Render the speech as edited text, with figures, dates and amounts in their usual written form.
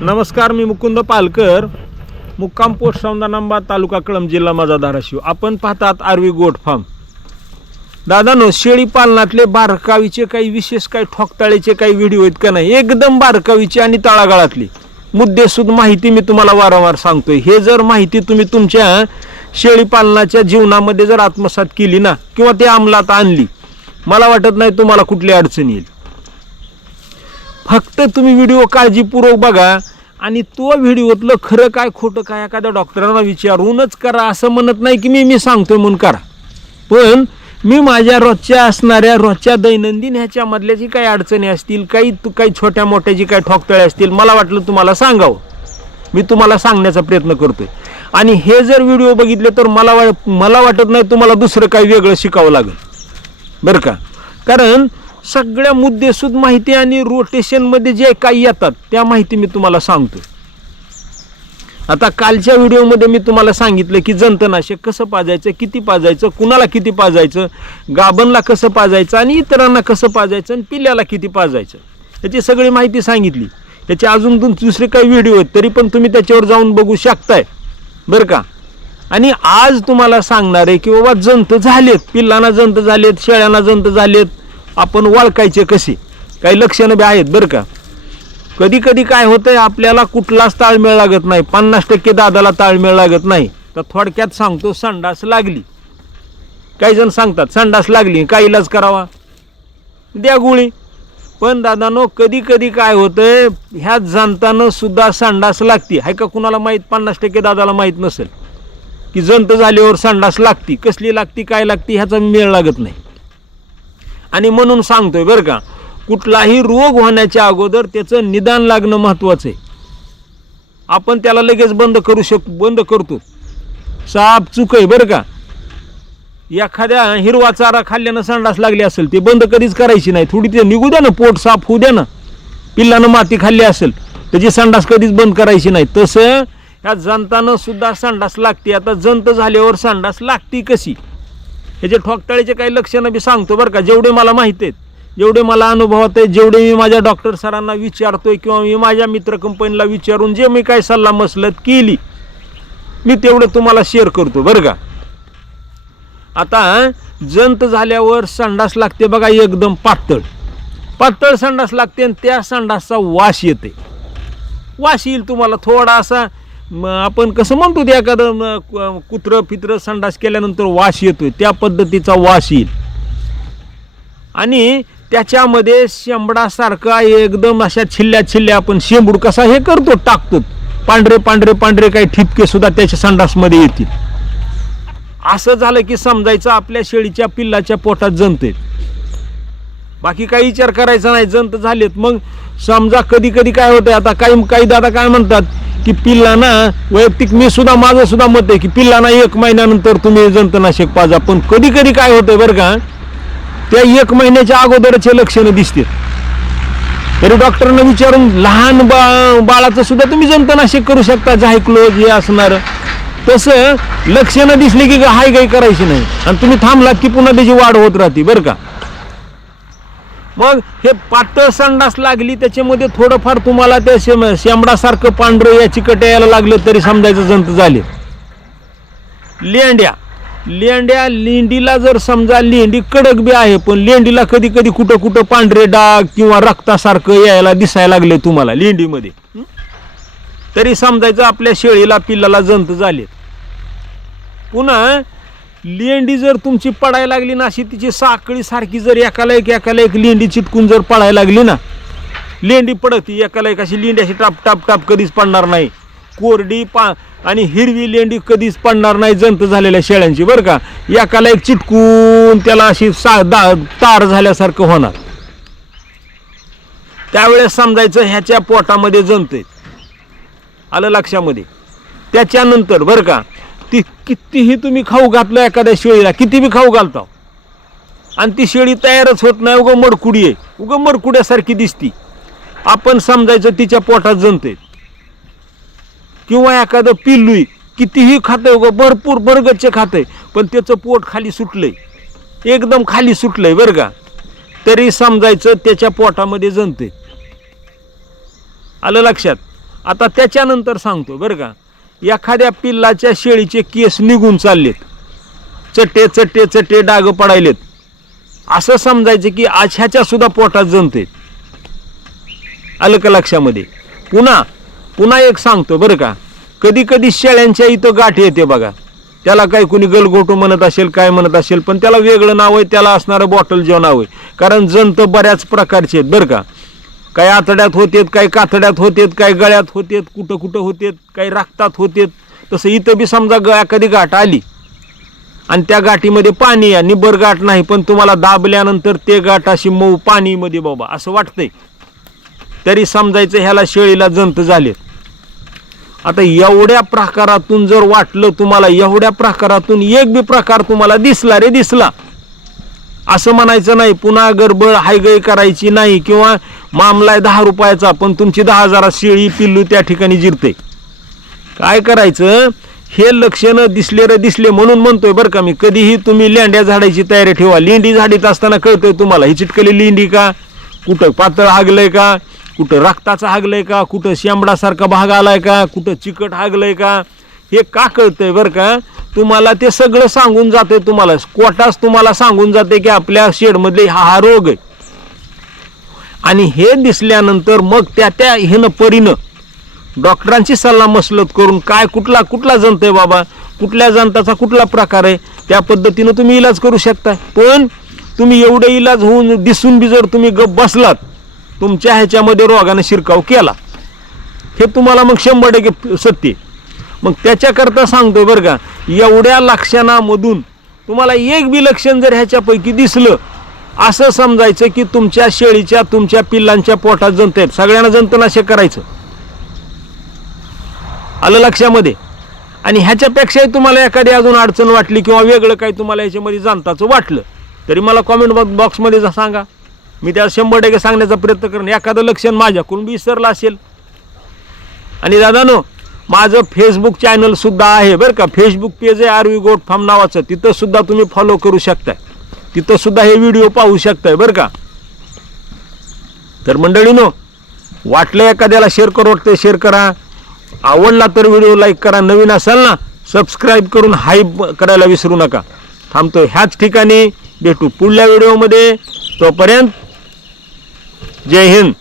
नमस्कार, मी मुकुंद पालकर, मुक्काम पोस्ट सौंदानांबा, तालुका कळंब, जिल्हा माझा धाराशिव. आपण पाहतात आरवी गोट फार्म. दादानो, शेळी पालनातले बारकावीचे काही विशेष काही ठोकताळीचे काही व्हिडिओ आहेत का नाही, एकदम बारकावीचे आणि तळागाळातली मुद्देसूद माहिती मी तुम्हाला वारंवार सांगतोय. हे जर माहिती तुम्ही तुमच्या शेळी पालनाच्या जीवनामध्ये जर आत्मसात केली ना, किंवा ते अंमलात आणली, मला वाटत नाही तुम्हाला कुठली अडचण येईल. फक्त तुम्ही व्हिडिओ काळजीपूर्वक बघा आणि तो व्हिडिओतलं खरं काय खोटं काय एखाद्या डॉक्टरांना विचारूनच करा. असं म्हणत नाही की मी सांगतोय म्हणून करा, पण मी माझ्या रोजच्या दैनंदिन ह्याच्यामधल्या जी काही अडचणी असतील, काही छोट्या मोठ्या जी काही ठोकताळे असतील, मला वाटलं तुम्हाला सांगावं, मी तुम्हाला सांगण्याचा प्रयत्न करतोय. आणि हे जर व्हिडिओ बघितले तर मला वाटत नाही तुम्हाला दुसरं काही वेगळं शिकावं लागेल बरं का. कारण सगळ्या मुद्देसूद माहिती आणि रोटेशनमध्ये जे काही येतात त्या माहिती मी तुम्हाला सांगतो. आता कालच्या व्हिडिओमध्ये मी तुम्हाला सांगितलं की जंतनाशक कसं पाजायचं, किती पाजायचं, कुणाला किती पाजायचं, गाभणला कसं पाजायचं आणि इतरांना कसं पाजायचं आणि पिल्ल्याला किती पाजायचं, याची सगळी माहिती सांगितली. याचे अजून दुसरे काही व्हिडिओ आहेत, तरी पण तुम्ही त्याच्यावर जाऊन बघू शकताय बरं का. आणि आज तुम्हाला सांगणार आहे की बाबा जंत झालेत, पिल्लांना जंत झालेत, शेळ्यांना जंत झालेत, आपण ओळखायचे कसे, काही लक्षणं बी आहेत बरं का. कधी कधी काय होतंय, आपल्याला कुठलाच ताळमेळ लागत नाही, 50% दादाला ताळमेळ लागत नाही. तर थोडक्यात सांगतो, संडास लागली. काही जण सांगतात संडास लागली, काय इलाज करावा, द्या गोळी. पण दादानो, कधी कधी काय होतंय, ह्या जंतानं सुद्धा संडास लागती. हाय का कुणाला माहीत? 50% दादाला माहीत नसेल की जंत झाल्यावर संडास लागती. कसली लागती, काय लागती, ह्याचा मेळ लागत नाही. आणि म्हणून सांगतोय बरं का, कुठलाही रोग होण्याच्या अगोदर त्याचं निदान लागणं महत्वाचं आहे. आपण त्याला लगेच बंद करतो, साप चूक आहे बरं का. एखाद्या हिरवा चारा खाल्ल्यानं संडास लागली असेल, ते बंद कधीच करायची नाही. थोडी ते निघू द्या ना, पोट साफ होऊ द्या ना. पिल्लानं माती खाल्ली असेल, त्याची संडास कधीच बंद करायची नाही. तसं ह्या जंतानं सुद्धा संडास लागते. आता जंत झाल्यावर संडास लागती कशी, ह्याचे ठोकताळीचे काही लक्षणं बी सांगतो बरं का. जेवढे मला माहिती आहेत, जेवढे मला अनुभवात आहेत, जेवढे मी माझ्या डॉक्टर सरांना विचारतोय किंवा मी माझ्या मित्र कंपनीला विचारून जे मी काय सल्ला मसलत केली, मी तेवढं तुम्हाला शेअर करतो बरं का. आता जंत झाल्यावर संडास लागते बघा, एकदम पातळ संडास लागते आणि त्या संडासचा वास येते. वास येईल तुम्हाला थोडासा, आपण कसं म्हणतो ते एखादं कुत्रं फित्र संडास केल्यानंतर वास येतोय, त्या पद्धतीचा वास येईल. आणि त्याच्यामध्ये शेंबडासारखा एकदम अशा छिल्ल्या आपण शेंबूड कसा हे करतो, टाकतो, पांढरे काही ठिपके सुद्धा त्याच्या संडासमध्ये येतील. असं झालं की समजायचं आपल्या शेळीच्या पिल्लाच्या पोटात जंत आहेत. बाकी काही विचार करायचा नाही, जंत झालेत. मग समजा कधी काय होतंय, आता काही दादा काय म्हणतात की पिल्लांना, वैयक्तिक माझं सुद्धा मत आहे की पिल्लांना 1 महिन्यानंतर तुम्ही जंतनाशक पाजा. पण कधी काय होतंय बरं का, त्या 1 महिन्याच्या अगोदरचे लक्षणं दिसते. तरी डॉक्टरांना विचारून लहान बाळाचं सुद्धा तुम्ही जंतनाशक करू शकता, झायक्लोज हे असणार. तसं लक्षणं दिसली की हाय काही करायची नाही, आणि तुम्ही थांबलात की पुन्हा त्याची वाढ होत राहते बरं का. मग हे पातळ संडास लागली, त्याच्यामध्ये थोडंफार तुम्हाला त्या शेंबडासारखं पांढरं या चिकट यायला लागलं तरी समजायचं जंत झाले. लेंडीला जर समजा लेंडी कडक बी आहे, पण लेंडीला कधी कुठं पांढरे डाग किंवा रक्तासारखं यायला दिसायला लागले तुम्हाला लेंडीमध्ये, तरी समजायचं आपल्या शेळीला पिल्लाला जंत झाले. पुन्हा लेंडी जर तुमची पडायला लागली ना, अशी तिची साखळी सारखी जर एकाला एक लेंडी चिटकून जर पडायला लागली ना, लेंडी पडती एकाला एक, अशी लेंडी अशी टाप कधीच पडणार नाही. कोरडी आणि हिरवी लेंडी कधीच पडणार नाही जंत झालेल्या शेळ्यांची बरं का. एकाला एक चिटकून त्याला अशी तार झाल्यासारखं होणार. त्यावेळेस समजायचं ह्याच्या पोटामध्ये जंत आहे. आलं लक्षामध्ये. त्याच्यानंतर बरं का, ती कितीही तुम्ही खाऊ घातलं एखाद्या शेळीला, किती बी खाऊ घालता, आणि ती शेळी तयारच होत नाही, उगं मडकुडी आहे, उगं मडकुड्यासारखी दिसती, आपण समजायचं तिच्या पोटात जंत आहे. किंवा एखादं पिल्लू कितीही खातंय, उगं भरपूर बरगच्च खातंय, पण त्याचं पोट खाली सुटलंय, एकदम खाली सुटलंय बरं का, तरी समजायचं त्याच्या पोटामध्ये जंत आहे. आलं लक्षात. आता त्याच्यानंतर सांगतो बरं का, एखाद्या पिल्लाच्या शेळीचे केस निघून चाललेत, चट्टे चट्टे चट्टे डाग पडायलेत, असं समजायचं की आज ह्याच्या सुद्धा पोटात जमते. आलं का लक्षामध्ये? पुन्हा एक सांगतो बरं का, कधी कधी शेळ्यांच्या इथं गाठ येते बघा. त्याला काही कुणी गलगोटो म्हणत असेल, काय म्हणत असेल, पण त्याला वेगळं नाव आहे, त्याला असणारं बॉटल जेवण नाव आहे. कारण जंत बऱ्याच प्रकारचे आहेत बरं का. काही आतड्यात होतेत, काही कातड्यात होतेत, काही गळ्यात होतेत, कुठं कुठं होतेत, काही रक्तात होतेत. तसं इथं बी समजा कधी गाठ आली आणि त्या गाठीमध्ये पाणी आहे, निबर गाठ नाही, पण तुम्हाला दाबल्यानंतर ते गाठ अशी मऊ पाणीमध्ये बाबा असं वाटतंय, तरी समजायचं ह्याला शेळीला जंत झाले. आता एवढ्या प्रकारातून जर वाटलं तुम्हाला, एवढ्या प्रकारातून एक बी प्रकार तुम्हाला दिसला असं म्हणायचं नाही. पुन्हा गडबड हायगय करायची नाही, किंवा मामला आहे 10 रुपयाचा पण तुमची 10,000 शेळी पिल्लू त्या ठिकाणी जिरते. काय करायचं, हे लक्षणं दिसले म्हणून म्हणतोय बरं का मी, कधीही तुम्ही लेंड्या झाडायची तयारी ठेवा. लेंडी झाडीत असताना कळतंय तुम्हाला ही चिटकली लेंडी का, कुठं पातळ हागलंय का, कुठं रक्ताचं हागलंय का, कुठं शेंबडासारखा भाग आलाय का, कुठं चिकट हागलंय का, हे का कळतंय बरं का. तुम्हाला ते सगळं सांगून जाते. तुम्हाला कोटाच तुम्हाला सांगून जाते की आपल्या शेडमध्ये हा रोग आहे. आणि हे दिसल्यानंतर मग त्या हेनं परीनं डॉक्टरांची सल्ला मसलत करून काय कुठला जंत आहे बाबा, कुठल्या जंताचा कुठला प्रकार आहे, त्या पद्धतीनं तुम्ही इलाज करू शकता. पण तुम्ही एवढे इलाज होऊन दिसून बी जर तुम्ही गप बसलात, तुमच्या ह्याच्यामध्ये रोगाने शिरकाव केला, हे तुम्हाला मग 100% सत्य. मग त्याच्याकरता सांगतोय बरं का, एवढ्या लक्षणामधून तुम्हाला एक बी लक्षण जर ह्याच्यापैकी दिसलं, असं समजायचं की तुमच्या शेळीच्या तुमच्या पिल्लांच्या पोटात जंत आहेत. सगळ्यांना जंतनाशक करायचं. आलं लक्षामध्ये? आणि ह्याच्यापेक्षाही तुम्हाला एखादी अजून अडचण वाटली किंवा वेगळं काही तुम्हाला याच्यामध्ये जाणताचं वाटलं तरी मला कॉमेंट बॉक्समध्ये सांगा. मी त्याला 100% सांगण्याचा प्रयत्न करेन. एखादं लक्षण माझ्याकडून बी विसरलं असेल. आणि दादानो, माझं फेसबुक चॅनल सुद्धा आहे बरं का. फेसबुक पेज आहे आरवी गोट फार्म नावाचं, तिथं सुद्धा तुम्ही फॉलो करू शकताय. तिथं सुद्धा हे व्हिडिओ पाहू शकताय बरं का. तर मंडळीनो, वाटलं एखाद्याला शेअर करू वाटतं शेअर करा, आवडला तर व्हिडिओ लाईक करा, नवीन असाल ना सबस्क्राईब करून हाईप करायला विसरू नका. थांबतो ह्याच ठिकाणी, भेटू पुढल्या व्हिडिओमध्ये. तोपर्यंत जय हिंद.